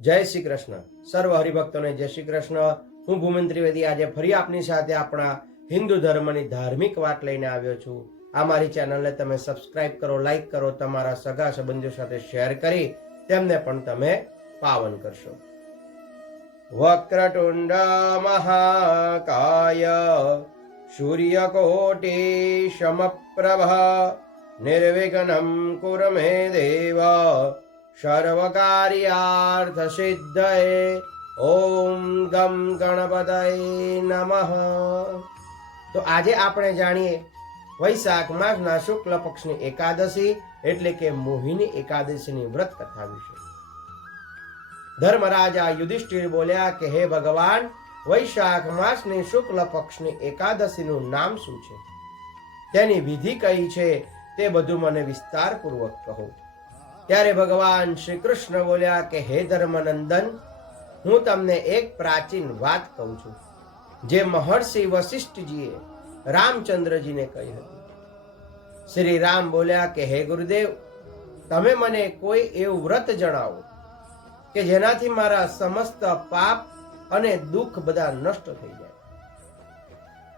જય શ્રી કૃષ્ણ. સર્વ હરિભક્તોને જય શ્રી કૃષ્ણ. હું ભૂમિન ત્રિવેદી આજે ફરી આપની સાથે આપણા હિન્દુ ધર્મની ધાર્મિક વાત લઈને આવ્યો છું. આ મારી ચેનલને તમે સબસ્ક્રાઇબ કરો, લાઈક કરો, તમારા સગા સંબંધીઓ સાથે શેર કરી તેમને પણ તમે પાવન કરશો. વક્રતુંડ મહાકાય સૂર્યકોટિ સમપ્રભ નિર્વિઘ્નમ કુરુ મે દેવ સર્વકાર્યાર્થ સિદ્ધયે. ઓમ ગમ ગણપતये નમઃ. તો આજે આપણે જાણીએ વૈશાખ માસના શુક્લ પક્ષની એકાદશી એટલે કે મોહિની એકાદશીની વ્રત કથા વિશે. ધર્મરાજા યુધિષ્ઠિર બોલ્યા કે હે ભગવાન, વૈશાખ માસની શુક્લ પક્ષની એકાદશીનું નામ શું છે, તેની વિધિ કઈ છે, તે બધું મને વિસ્તારપૂર્વક કહો. ત્યારે ભગવાન શ્રી કૃષ્ણ બોલ્યા કે હે ધર્મનંદન, હું તમને એક પ્રાચીન વાત કહું છું જે મહર્ષિ વશિષ્ઠજીએ રામચંદ્રજીને કહી હતી. શ્રી રામ બોલ્યા કે હે ગુરુદેવ, તમે મને કોઈ એવું વ્રત જણાવો કે જેનાથી મારા સમસ્ત પાપ અને દુઃખ બધા નષ્ટ થઈ જાય.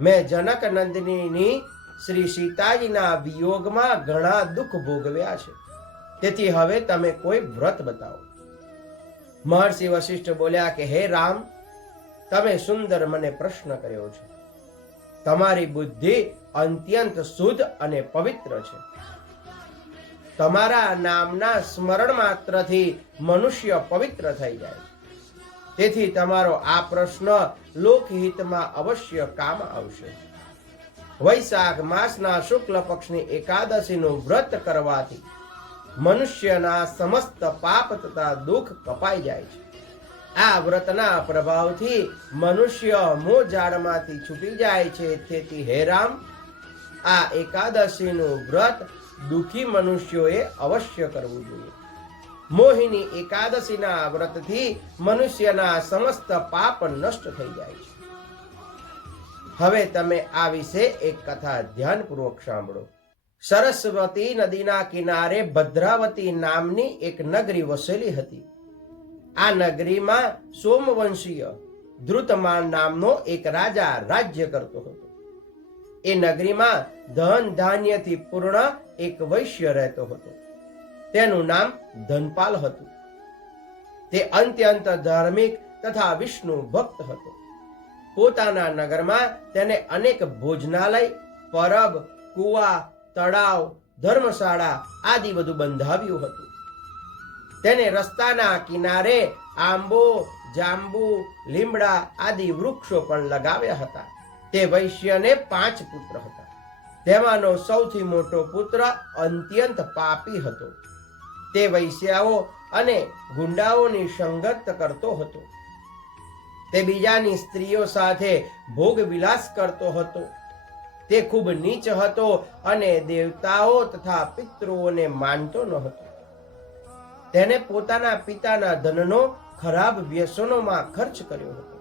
મેં જનક નંદનીની શ્રી સીતાજીના વિયોગમાં ઘણા દુઃખ ભોગવ્યા છે, તેથી હવે તમે કોઈ વ્રત બતાવો. મહર્ષિ વશિષ્ઠ બોલ્યા કે હે રામ, તમે સુંદર મને પ્રશ્ન કર્યો છે. તમારી બુદ્ધિ અત્યંત શુદ્ધ અને પવિત્ર છે. તમારા નામના સ્મરણ માત્રથી મનુષ્ય પવિત્ર થઈ જાય. તેથી તમારો આ પ્રશ્ન લોકહિતમાં અવશ્ય કામ આવશે. વૈશાખ માસના શુક્લ પક્ષની એકાદશીનું વ્રત કરવાથી મનુષ્યના સમસ્ત પાપ તથા દુઃખ કપાઈ જાય છે. આ વ્રતના પ્રભાવથી મનુષ્ય મોહ જાળમાંથી છૂટી જાય છે. તેથી હે રામ, આ એકાદશીનું વ્રત દુઃખી મનુષ્યોએ અવશ્ય કરવું જોઈએ. મોહિની એકાદશીના વ્રતથી મનુષ્યના સમસ્ત પાપ નષ્ટ થઈ જાય છે. હવે તમે આ વિશે એક કથા ધ્યાનપૂર્વક સાંભળો. સરસ્વતી નદીના કિનારે ભદ્રાવતી નામની એક નગરી વસેલી હતી. આ નગરીમાં સોમવંશીય ધૃતમાન નામનો એક રાજા રાજ્ય કરતો હતો. એ નગરીમાં ધન ધાન્યથી પૂર્ણ એક વૈશ્ય રહેતો હતો. તેનું નામ ધનપાલ હતું. તે અત્યંત ધાર્મિક તથા વિષ્ણુ ભક્ત હતો. પોતાના નગરમાં તેને અનેક ભોજનાલય, પરબ, કુવા, તળાવ, ધર્મશાળા આદિ બધું બંધાવ્યું હતું. તેને રસ્તાના કિનારે આંબો, જાંબુ, લીમડા આદિ વૃક્ષો પણ લગાવ્યા હતા. તે વૈશ્યને 5 પુત્ર હતા. તેમાંનો સૌથી મોટો પુત્ર અત્યંત પાપી હતો. તે વૈશ્યાઓ અને ગુંડાઓની સંગત કરતો હતો. તે બીજાની સ્ત્રીઓ સાથે ભોગ વિલાસ કરતો હતો. તે ખૂબ નીચ હતો અને દેવતાઓ તથા પિતૃઓને માનતો ન હતો. તેને પોતાના પિતાના ધનનો ખરાબ વ્યસનોમાં ખર્ચ કર્યો હતો.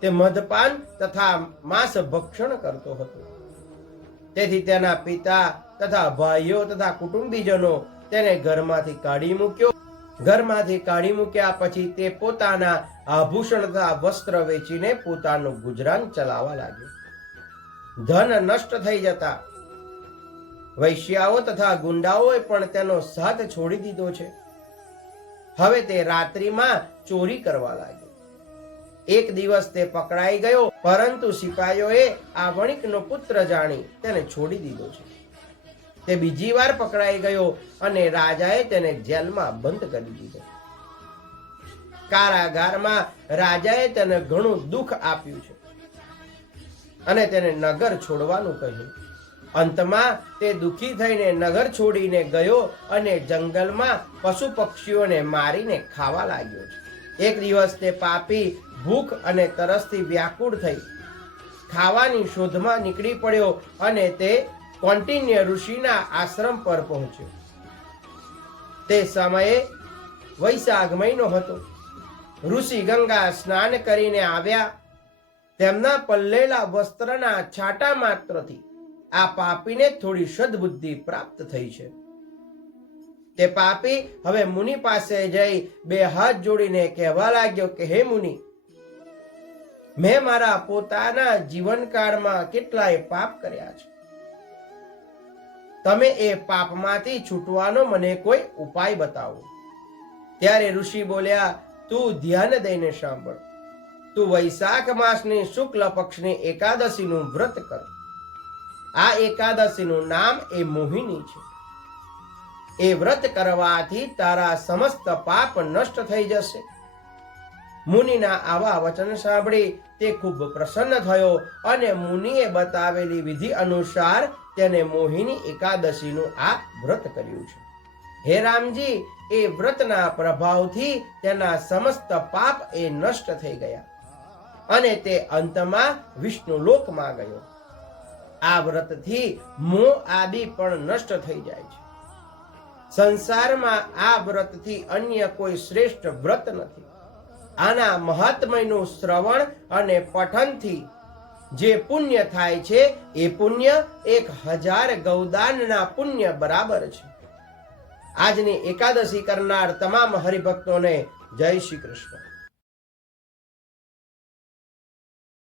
તે મદપાન તથા માંસ ભક્ષણ કરતો હતો. તેથી તેના પિતા તથા ભાઈઓ તથા કુટુંબીજનો તેને ઘરમાંથી કાઢી મૂક્યો. ઘરમાંથી કાઢી મૂક્યા પછી તે પોતાના આભૂષણ તથા વસ્ત્ર વેચીને પોતાનું ગુજરાન ચલાવવા લાગ્યો. ધન નષ્ટ થઈ જતા વૈશ્યાઓ તથા ગુંડાઓએ પણ તેનો સાથ છોડી દીધો છે. હવે તે રાત્રિમાં ચોરી કરવા લાગ્યો. એક દિવસ તે પકડાઈ ગયો, પરંતુ સિપાહીઓએ આ વણિકનો પુત્ર જાણી તેને છોડી દીધો છે. તે બીજી વાર પકડાઈ ગયો અને રાજાએ તેને જેલમાં બંધ કરી દીધો. કારાગારમાં રાજાએ તેને ઘણું દુઃખ આપ્યું છે અને તેને નગર છોડવાનું કહ્યું. અંતમાં તે દુઃખી થઈને નગર છોડીને ગયો અને જંગલમાં પશુ પક્ષીઓને મારીને ખાવા લાગ્યો છે. એક દિવસ તે પાપી ભૂખ અને તરસથી વ્યાકુળ થઈ ખાવાની શોધમાં નીકળી પડ્યો અને તે કૌંડિન્ય ઋષિના આશ્રમ પર પહોંચ્યો. તે સમયે વૈશાખ મહિનો હતો. ઋષિ ગંગા સ્નાન કરીને આવ્યા. તેમના પલ્લેલા વસ્ત્રના છાંટા માત્રથી આ પાપીને થોડી સદબુદ્ધિ પ્રાપ્ત થઈ છે. તે પાપી હવે મુનિ પાસે જઈ બે હાથ જોડીને કહેવા લાગ્યો કે હે મુનિ, મેં મારા પોતાના જીવનકાળમાં કેટલાય પાપ કર્યા છે. તમે એ પાપમાંથી છૂટવાનો મને કોઈ ઉપાય બતાવો. ત્યારે ઋષિ બોલ્યા, તું ધ્યાન દઈને સાંભળ. તું વૈશાખ માસની શુક્લ પક્ષની એકાદશીનું વ્રત કર. આ એકાદશીનું નામ એ મોહિની છે. એ વ્રત કરવાથી તારા સમસ્ત પાપ નષ્ટ થઈ જશે. મુનિના આવા વચન સાંભળી તે ખૂબ પ્રસન્ન થયો અને મુનિએ બતાવેલી વિધિ અનુસાર તેને મોહિની એકાદશીનું આ વ્રત કર્યું છે. હે રામજી, એ વ્રતના પ્રભાવથી તેના સમસ્ત પાપ એ નષ્ટ થઈ ગયા અને તે અંતમાં વિષ્ણુ લોકમાં ગયો. આ વ્રતથી મોહ આદિ પણ નષ્ટ થઈ જાય છે. સંસારમાં આ વ્રતથી અન્ય કોઈ શ્રેષ્ઠ વ્રત નથી. આના મહાત્મ્યનું શ્રવણ અને પઠનથી જે પુણ્ય થાય છે એ પુણ્ય 1000 ગૌદાનના પુણ્ય બરાબર છે. આજની એકાદશી કરનાર તમામ હરિભક્તોને જય શ્રી કૃષ્ણ.